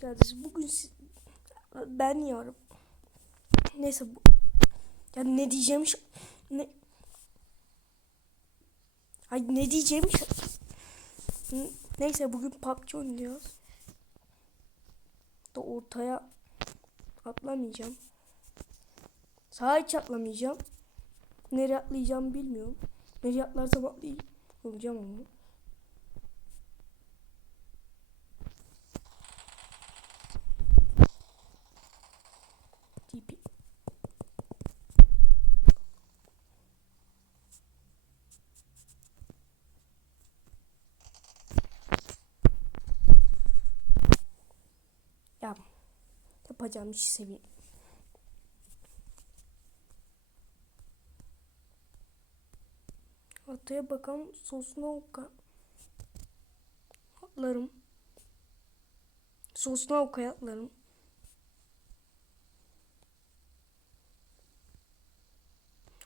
geldiniz. Bugün ben yiyorum. Neyse bu... Ya ne diyeceğim. Ne... Ay ne diyeceğim Neyse bugün PUBG oynuyoruz. Da ortaya atlamayacağım. Sağa hiç atlamayacağım. Nereye atlayacağımı bilmiyorum. Nereye atlarsam atlayacağım ama. TP. Ya yapacağım işi seveyim. Ortaya bakalım sosuna oka. Atlarım. Sosuna okaya atlarım.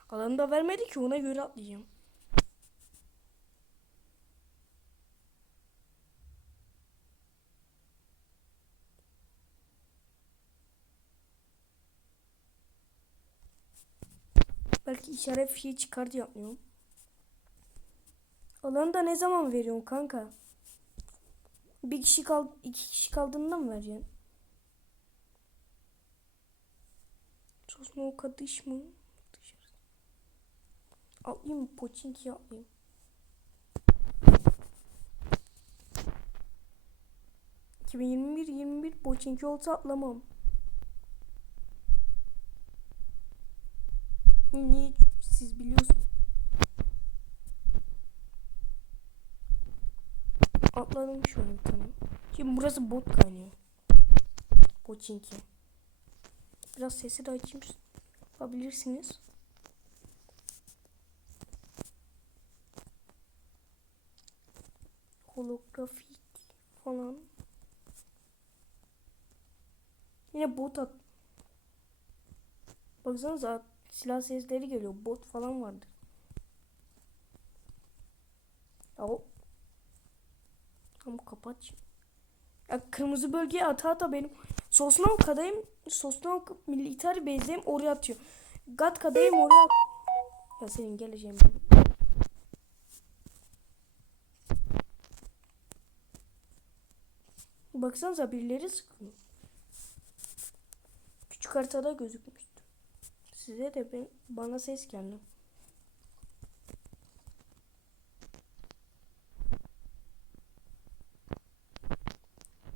Alanı da vermedi ki ona göre atlayacağım. Belki işaret fişeği çıkar diye yapmıyorum. Alanı da ne zaman veriyorsun kanka? Bir kişi kal iki kişi kaldığında mı vereceksin? Sosna o kadış mı? Dışarı. Atlayayım? Poçinki atlayayım. ...2021 21 Poçinki olsa atlamam. Niye siz biliyorsunuz? Atladım şu an tane. Şimdi burası bot kaynıyor. Poçinki. Biraz sesi de açayım. Yapabilirsiniz. Holografik falan. Yine bot at. Baksanıza silah sesleri geliyor. Bot falan vardır. Ya o Tamam kapat. Ya kırmızı bölgeye ata ata benim Sosnav kadayım Sosnav militer bezdeyim oraya atıyor. Gat kadayım oraya. Ya senin geleceğin benim. Baksanıza birileri sıkıyor. Küçük haritada gözükmüştü. Size de ben, bana ses geldi.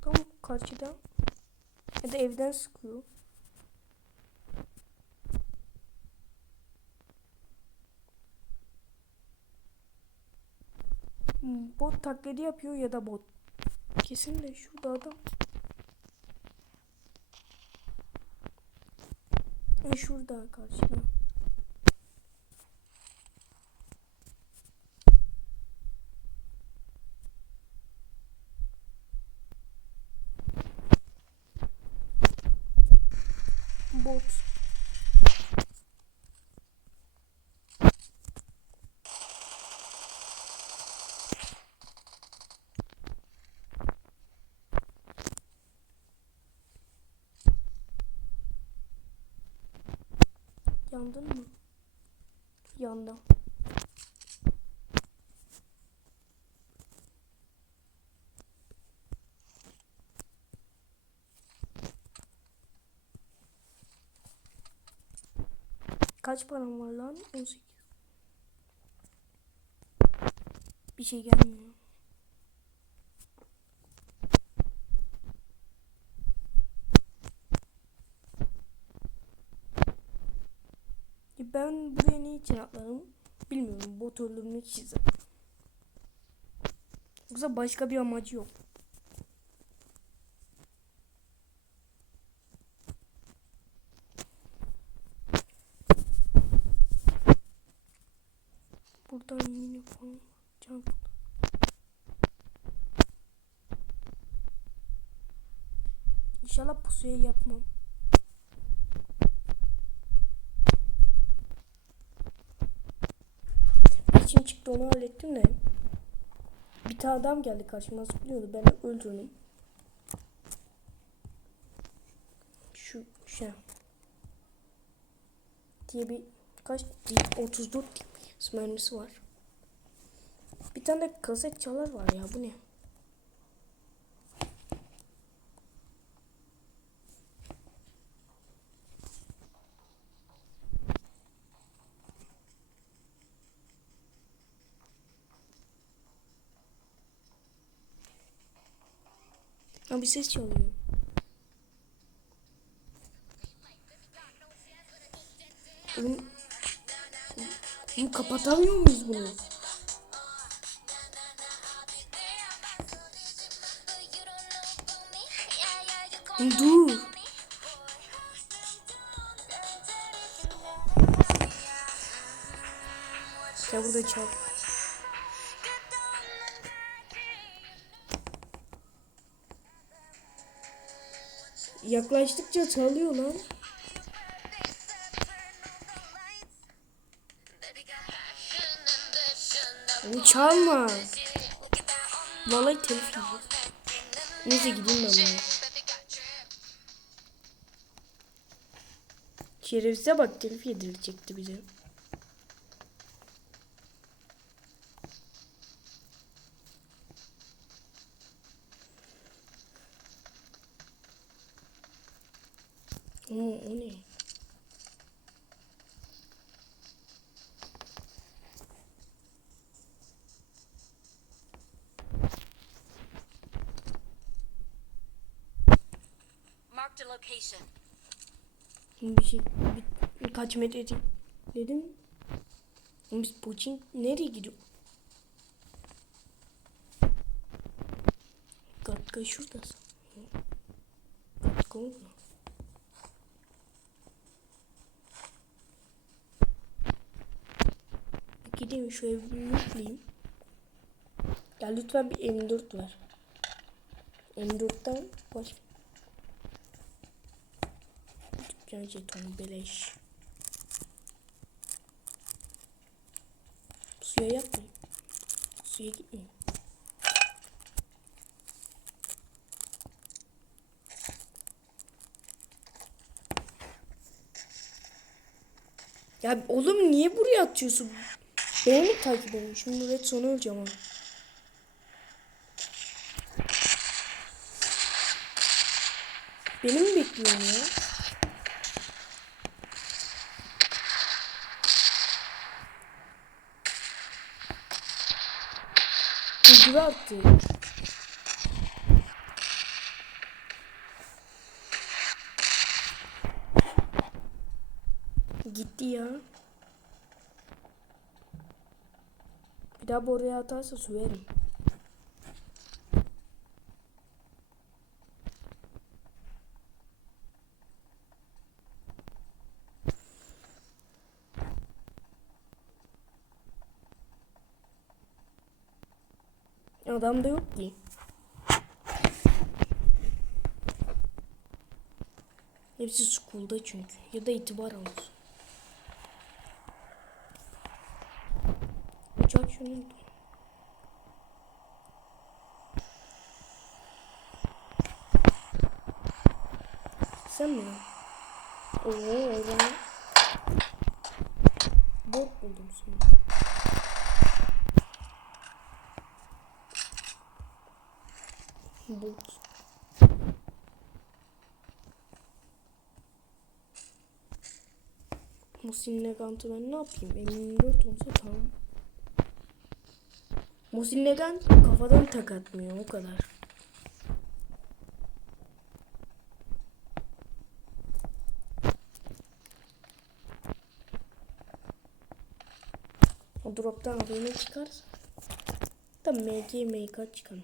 Tam karşıda. Ya da evden sıkıyor. Hmm, Bot taklidi yapıyor ya da bot. Kesin de şurada adam. E şurada karşıda. Bot. Yandın mı? Yandım. Kaç param var lan? 18. Bir şey gelmiyor. Ben buraya ne için atladım? Bilmiyorum. Bot öldürmek için. Yoksa başka bir amacı yok. tane adam geldi karşıma zıplıyordu. Ben öldürdüm. Şu şey. Diye bir kaç? 34 mermisi var. Bir tane de kaset çalar var ya bu ne? Bir ses çalıyor. Oğlum, oğlum kapatamıyor muyuz bunu? Dur. Ya burada çal. Yaklaştıkça çalıyor lan. Oğlum çalma. Vallahi telif yiyeceğiz. Neyse gideyim ben bunu. Şerefsize bak telif yedirecekti bize. Oo, o ne? Bir şey bir, kaç metre dedim. Biz Puçin nereye gidiyor? Katka şuradasın. Katka orada. Gideyim şu evi bir yükleyeyim. Ya lütfen bir M4 ver. M4'ten baş... Dükkan jetonu beleş. Suya yapmayayım. Suya gitmeyeyim. Ya oğlum niye buraya atıyorsun? Mi takip ediyorsun? Şimdi red sonu öleceğim ama. Beni mi bekliyorsun ya? Ucura attı. Gitti ya. Bir daha oraya atarsa süverim. Adam da yok ki. Hepsi school'da çünkü. Ya da itibar alır. Uçak şunu. Sen mi? Oo, o zaman. Bot buldum sonra. Bot. Musin Negant'ı ben ne yapayım? M24 olsa tamam. Musin Negant kafadan tak atmıyor o kadar. O droptan adını çıkarsa da MG MK çıkar.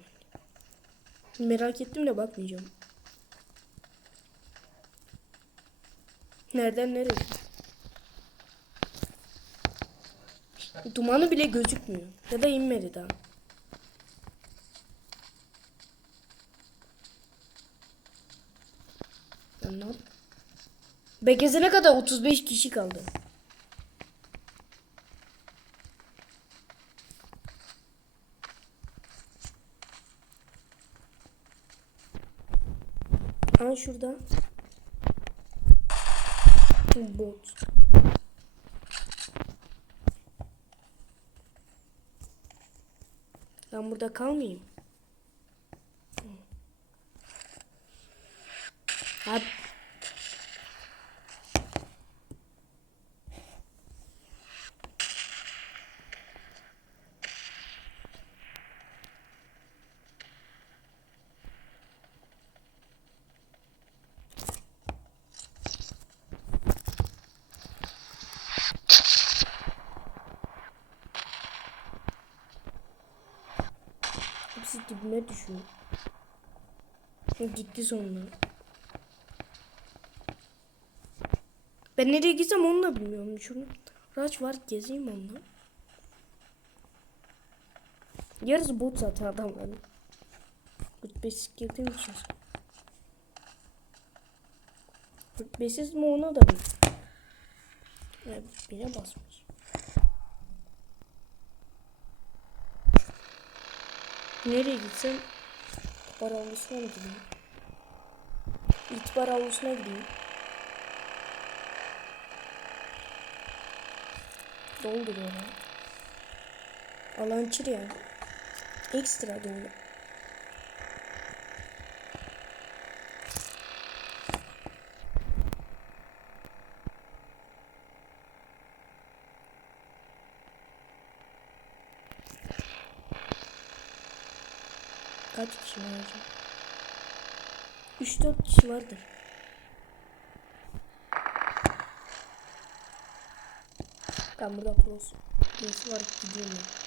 Merak ettim de bakmayacağım. Nereden nereye? Dumanı bile gözükmüyor. Ya da inmedi daha. Bekezene kadar 35 kişi kaldı. Aa şurada. Bot. Ben burada kalmayayım. Abi. Dibime düşüyor. Gitti sonunda. Ben nereye gitsem onu da bilmiyorum. Şunu araç var gezeyim onunla. Yarısı bot zaten adamların. Rütbesiz girdiğim için. Rütbesiz mi ona da bil. Evet, bire basmış. Nereye gitsem itibar avlusuna mı gideyim? İtibar avlusuna gideyim. Dolduruyor ya. Alan çır ya. Ekstra dolu. Kişi acaba? 3-4 kişi vardır. Ben burada pros. Birisi var gidiyorum ben.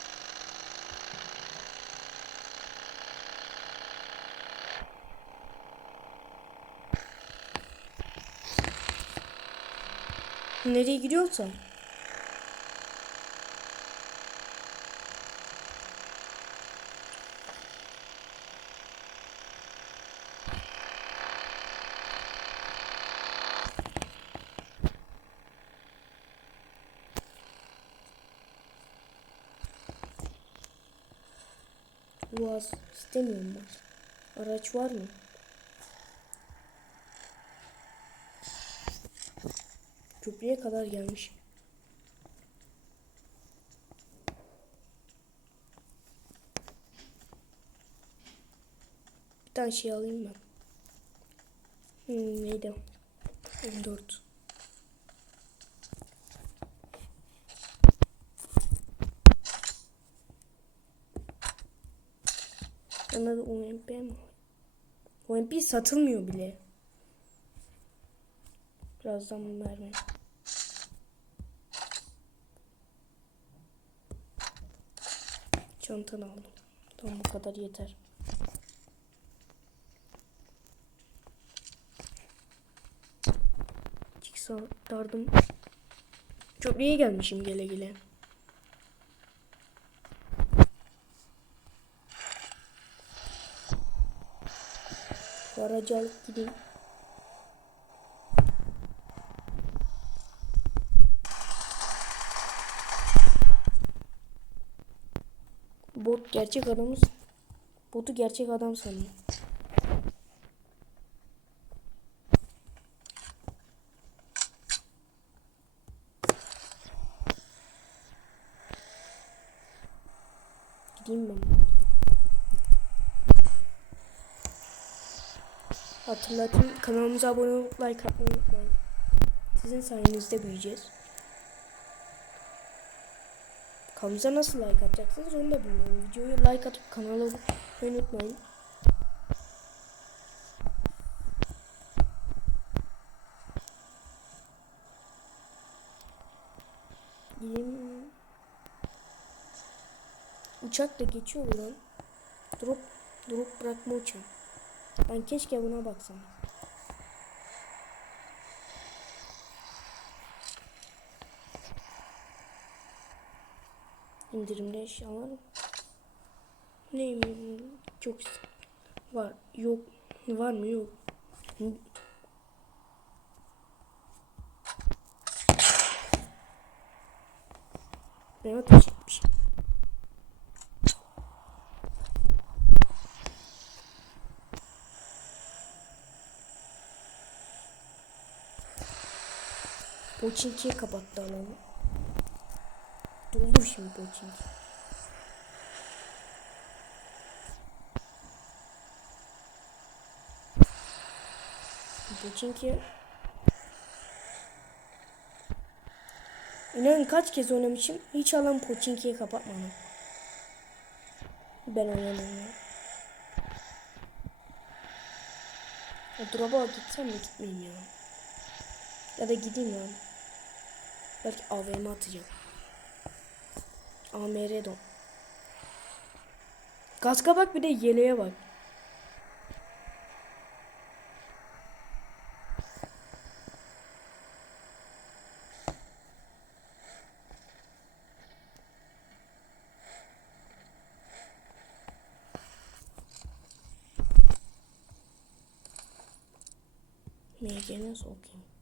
Nereye gidiyorsan. Boğaz istemiyorum ben. Araç var mı? Köprüye kadar gelmiş. Bir tane şey alayım ben. Hmm, neydi? 14. Bana da OMP mi? OMP satılmıyor bile. Birazdan vermem. Çantanı aldım. Tamam bu kadar yeter. Çıksa dardım. Köprüye gelmişim gele gele. Şu aracı alıp. Bot gerçek adamız. Botu gerçek adam sanıyor. Gideyim ben. Hatırlatın kanalımıza abone olup like atmayı unutmayın. Sizin sayenizde büyüyeceğiz. Kanalımıza nasıl like atacaksınız onu da bilmiyorum. Videoyu like atıp kanala abone unutmayın. Gideyim. Uçak da geçiyor lan. Drop, drop bırakma uçağı. Ben keşke buna baksam. İndirimli eşyalar mı? Neyim? Çok var. Yok. Var mı? Yok. Ben ateş etmişim. Poçinki'ye kapattı alanı. Doldu şimdi Poçinki. Poçinki İnanın kaç kez oynamışım. Hiç alan Poçinki'ye kapatmadım. Ben oynamıyorum ya. Ya drop'a gitsem mi gitmeyeyim ya. Ya da gideyim ya. Belki AVM atacağım. AMR don. Kaska bak bir de yeleğe bak. MG'ne sokayım.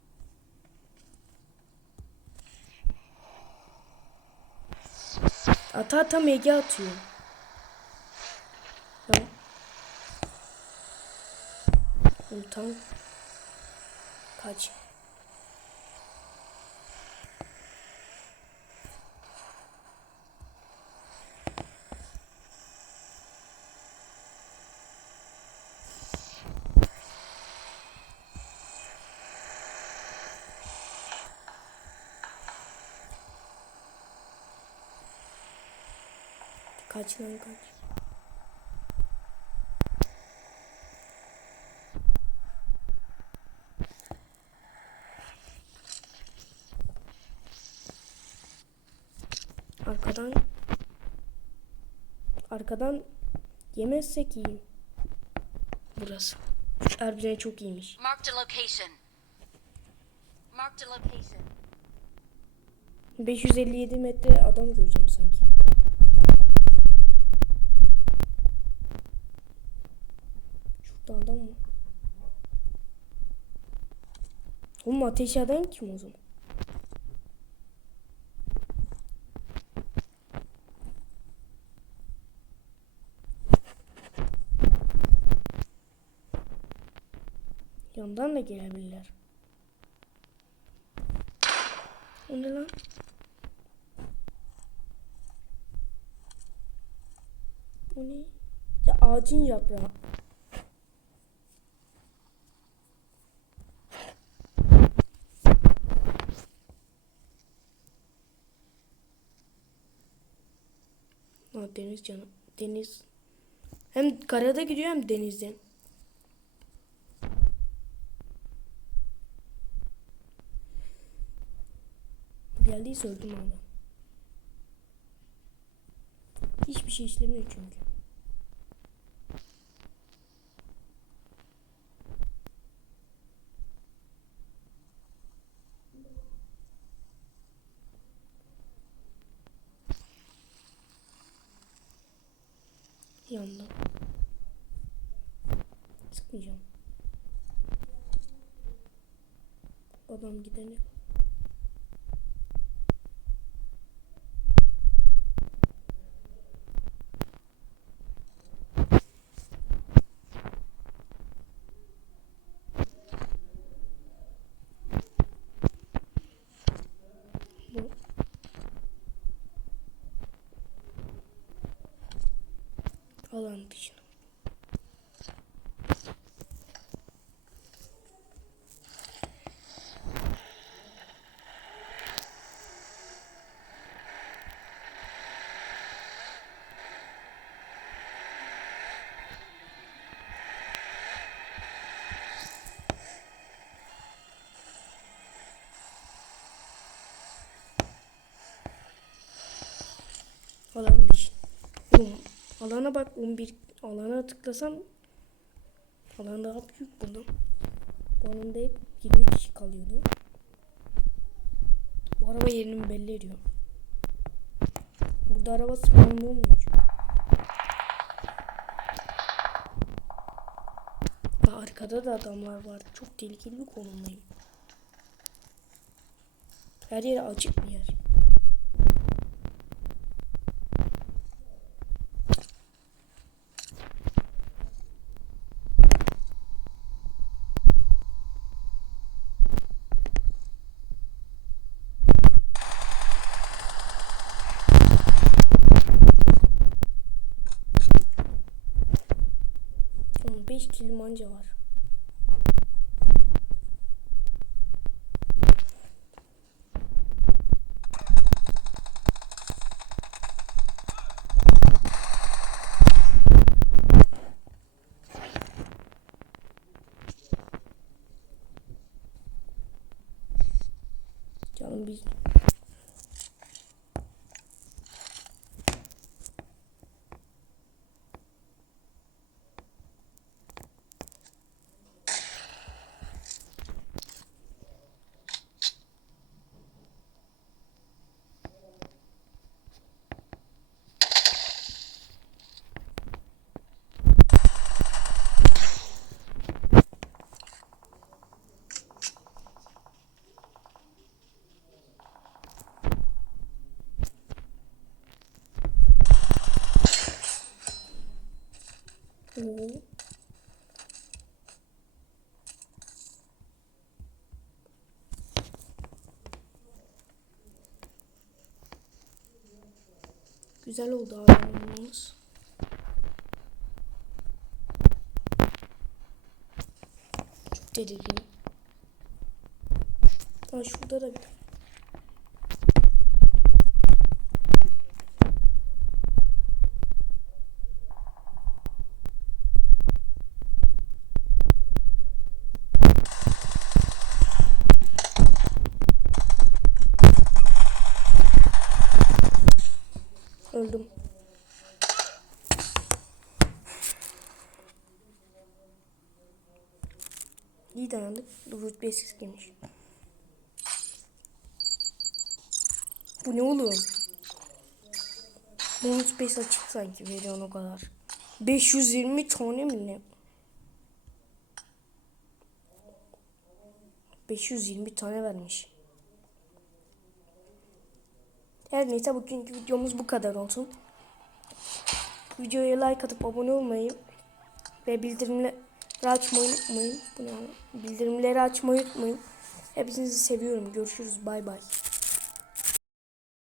Ata ata MG atıyor. Ha? Oğlum tam kaç. Kaç lan kaç. Arkadan arkadan yemezsek iyi. Burası. Erbine çok iyiymiş. Marked a location. Marked a location. 557 metre adam göreceğim sanki. Şurada adam mı? Oğlum ateş eden kim o zaman? Yandan da gelebilirler. O ne lan? O ne? Ya ağacın yaprağı. Deniz canım. Deniz. Hem karada gidiyor hem denizden. Geldiyse öldüm abi. Hiçbir şey işlemiyor çünkü. Yandım. Sıkmayacağım. Adam gidene bu. Alan dışına. Alan dışı. Oğlum, alana bak 11 alana tıklasam alan daha büyük bundan. Bu alanda hep 20 kişi kalıyordu. Bu araba yerini belli ediyor. Burada araba spawnlı olmuyor çünkü. Arkada da adamlar var. Çok tehlikeli bir konumdayım. Her yer açık bir yer. 5 Kilimanca var. Canım biz Güzel oldu ağırlamamız. Çok tedirgin. Ha şurada da bir öldüm. İyi dayandık. Rütbesiz geniş. Bu ne oğlum? Bonus space açık sanki veriyor o kadar. 520 tane mi ne? 520 tane vermiş. Her neyse bugünkü videomuz bu kadar olsun. Videoya like atıp abone olmayı ve bildirimleri açmayı unutmayın. Bu ne? Bildirimleri açmayı unutmayın. Hepinizi seviyorum. Görüşürüz. Bay bay.